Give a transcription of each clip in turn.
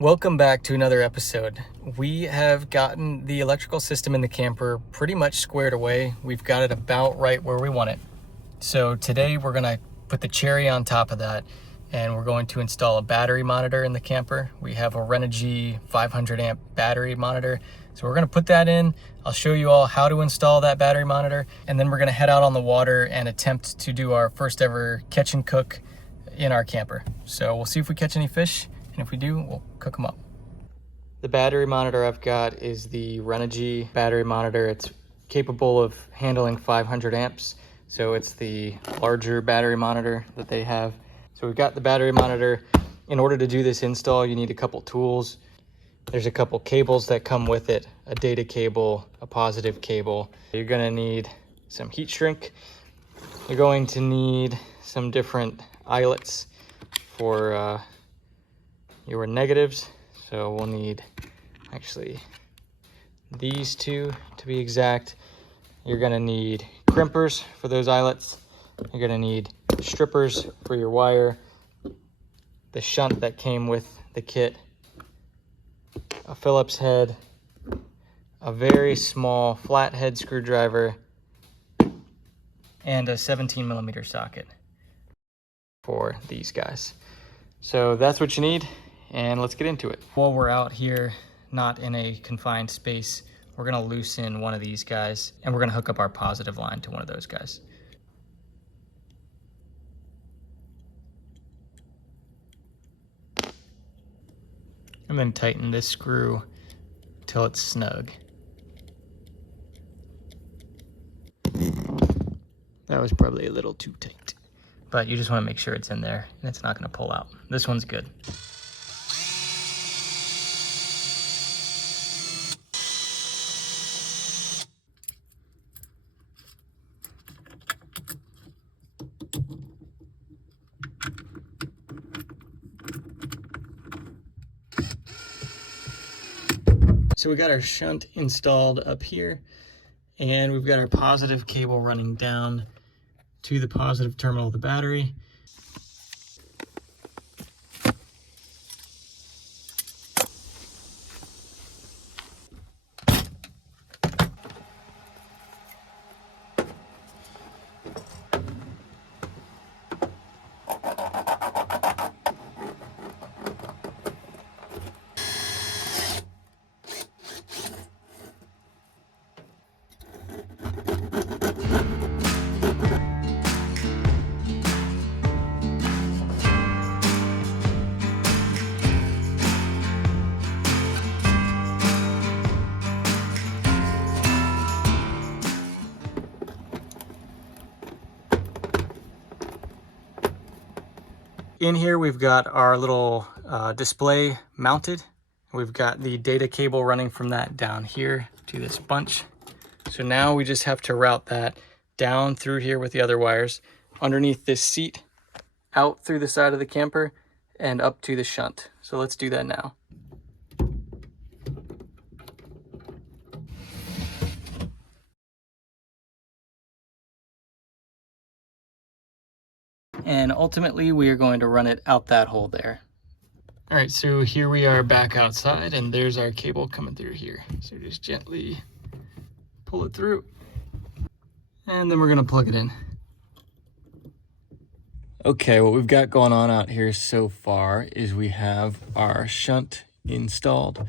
Welcome back to another episode. We have gotten the electrical system in the camper pretty much squared away. We've got it about right where we want it. So today we're gonna put the cherry on top of that, and we're going to install a battery monitor in the camper. We have a Renogy 500 amp battery monitor. So we're gonna put that in. I'll show you all how to install that battery monitor, and then we're gonna head out on the water and attempt to do our first ever catch and cook in our camper. So we'll see if we catch any fish, and if we do, we'll cook them up. The battery monitor I've got is the Renogy battery monitor. It's capable of handling 500 amps. So it's the larger battery monitor that they have. So we've got the battery monitor. In order to do this install, you need a couple tools. There's a couple cables that come with it, a data cable, a positive cable. You're gonna need some heat shrink. You're going to need some different eyelets for your negatives. So we'll need actually these two to be exact. You're gonna need crimpers for those eyelets. You're gonna need strippers for your wire, the shunt that came with the kit, a Phillips head, a very small flathead screwdriver, and a 17mm socket for these guys. So that's what you need, and let's get into it. While we're out here, not in a confined space, we're gonna loosen one of these guys, and we're gonna hook up our positive line to one of those guys. And then tighten this screw till it's snug. That was probably a little too tight, but you just wanna make sure it's in there and it's not gonna pull out. This one's good. So we got our shunt installed up here, and we've got our positive cable running down to the positive terminal of the battery. In here, we've got our little display mounted. We've got the data cable running from that down here to this bunch. So now we just have to route that down through here with the other wires, underneath this seat, out through the side of the camper, and up to the shunt. So let's do that now. And ultimately we are going to run it out that hole there. All right, so here we are back outside, and there's our cable coming through here. So just gently pull it through, and then we're gonna plug it in. Okay, what we've got going on out here so far is we have our shunt installed.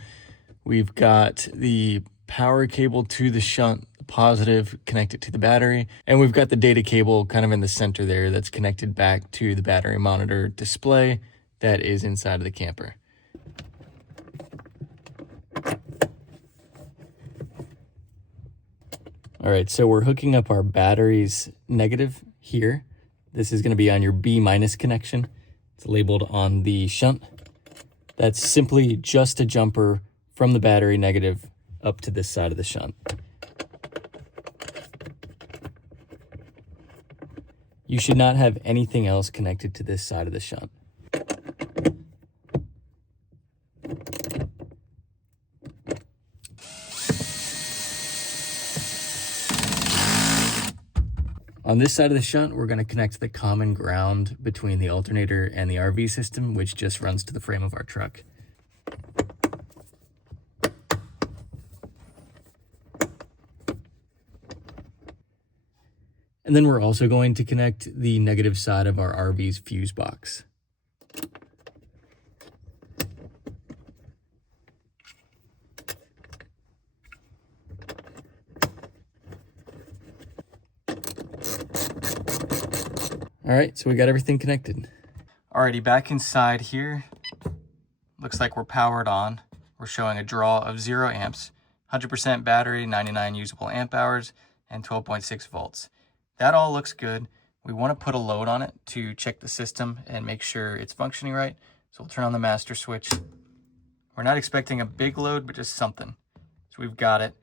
We've got the power cable to the shunt, positive connected to the battery, and we've got the data cable kind of in the center there that's connected back to the battery monitor display that is inside of the camper. All right, so we're hooking up our battery's negative here. This is going to be on your B- connection. It's labeled on the shunt. That's simply just a jumper from the battery negative up to this side of the shunt. You should not have anything else connected to this side of the shunt. On this side of the shunt, we're going to connect the common ground between the alternator and the RV system, which just runs to the frame of our truck. And then we're also going to connect the negative side of our RV's fuse box. All right, so we got everything connected. Alrighty, back inside here. Looks like we're powered on. We're showing a draw of 0 amps, 100% battery, 99 usable amp hours, and 12.6 volts. That all looks good. We want to put a load on it to check the system and make sure it's functioning right. So we'll turn on the master switch. We're not expecting a big load, but just something. So we've got it.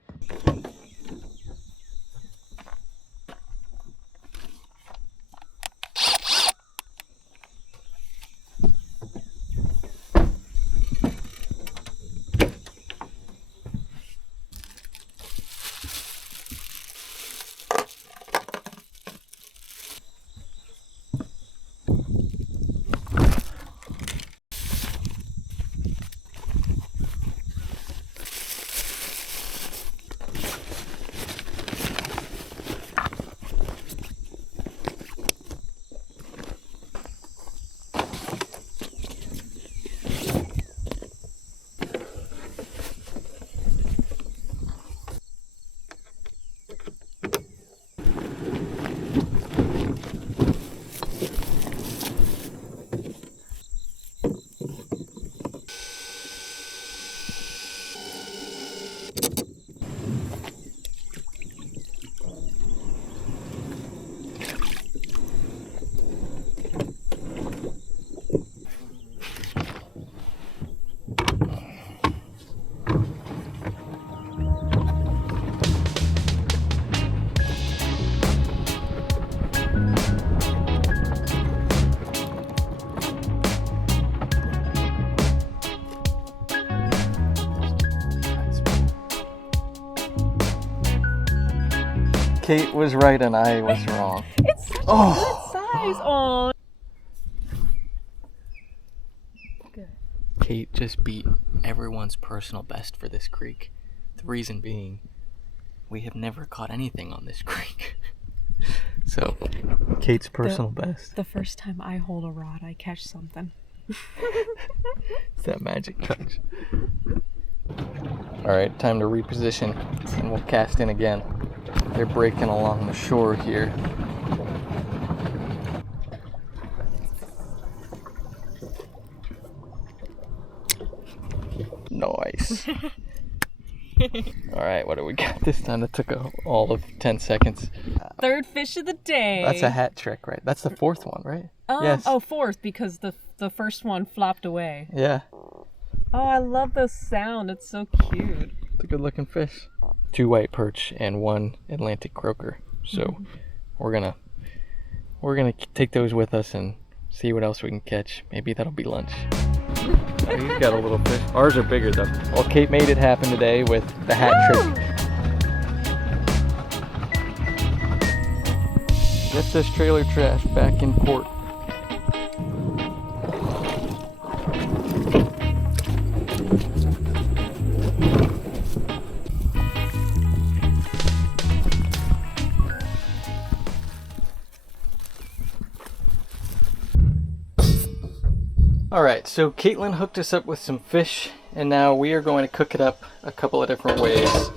Kate was right and I was wrong. It's such a good size. Oh. Good. Kate just beat everyone's personal best for this creek. The reason being, we have never caught anything on this creek. So, Kate's personal best. The first time I hold a rod, I catch something. It's that magic touch. Alright, time to reposition and we'll cast in again. They're breaking along the shore here. Nice. Alright, what do we got this time? That took all of 10 seconds. Third fish of the day. That's a hat trick, right? That's the fourth one, right? Yes. Oh, fourth, because the first one flopped away. Yeah. Oh, I love the sound. It's so cute. It's a good looking fish. 2 white perch and 1 Atlantic croaker. So we're gonna take those with us and see what else we can catch. Maybe that'll be lunch. Oh, he's got a little fish. Ours are bigger though. Well, Kate made it happen today with the hat trick. Gets this trailer trash back in port. Alright, so Caitlin hooked us up with some fish, and now we are going to cook it up a couple of different ways.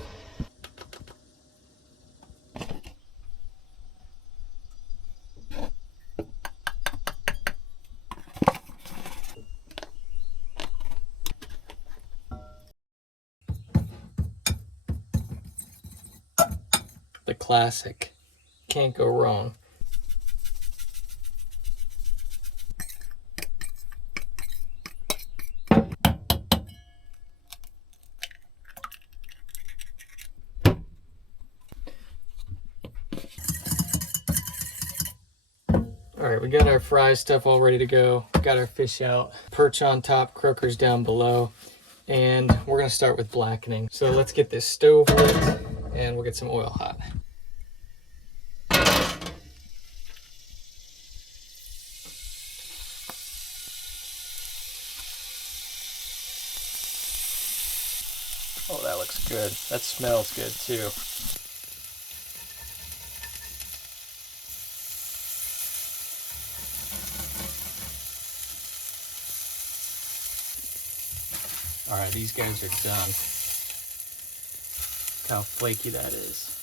The classic. Can't go wrong. Alright, we got our fry stuff all ready to go. Got our fish out. Perch on top, croakers down below. And we're going to start with blackening. So let's get this stove lit and we'll get some oil hot. Oh, that looks good. That smells good too. All right, these guys are done. Look how flaky that is.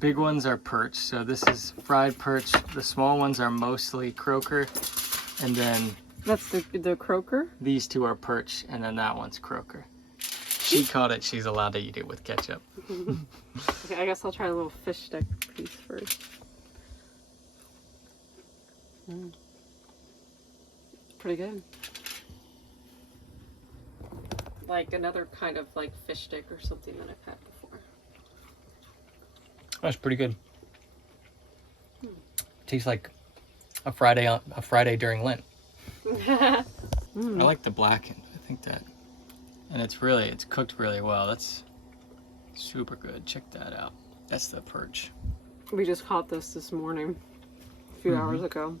Big ones are perch, so this is fried perch. The small ones are mostly croaker, and then That's the croaker? these two are perch, and then that one's croaker. She caught it, she's allowed to eat it with ketchup. Okay, I guess I'll try a little fish stick piece first. Pretty good. Like another kind of like fish stick or something that I've had before. That's pretty good. Tastes like a Friday during Lent. I like the blackened. I think that, and it's cooked really well. That's super good. Check that out. That's the perch. We just caught this morning, a few hours ago.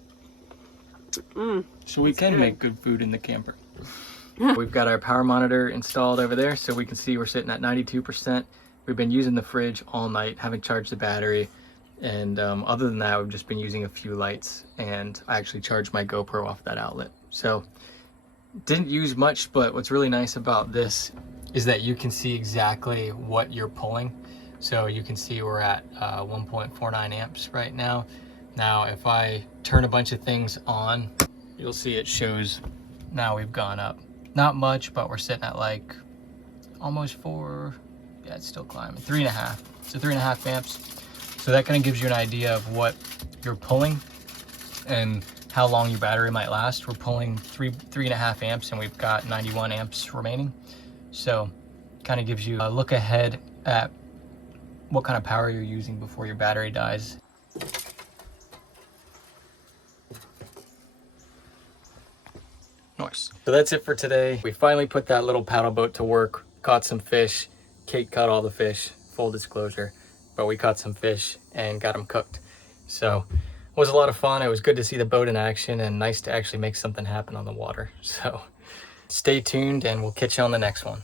So we can make good food in the camper. We've got our power monitor installed over there, so we can see we're sitting at 92%. We've been using the fridge all night, haven't charged the battery, and other than that, we've just been using a few lights, and I actually charged my GoPro off that outlet. So didn't use much, but what's really nice about this is that you can see exactly what you're pulling. So you can see we're at 1.49 amps right now. Now, if I turn a bunch of things on, you'll see it shows now we've gone up. Not much, but we're sitting at like almost 4, yeah, it's still climbing, 3.5. So 3.5 amps. So that kind of gives you an idea of what you're pulling and how long your battery might last. We're pulling 3.5 amps and we've got 91 amps remaining. So kind of gives you a look ahead at what kind of power you're using before your battery dies. Nice. So that's it for today. We finally put that little paddle boat to work, caught some fish. Kate caught all the fish, full disclosure, but we caught some fish and got them cooked. So it was a lot of fun. It was good to see the boat in action and nice to actually make something happen on the water. So stay tuned and we'll catch you on the next one.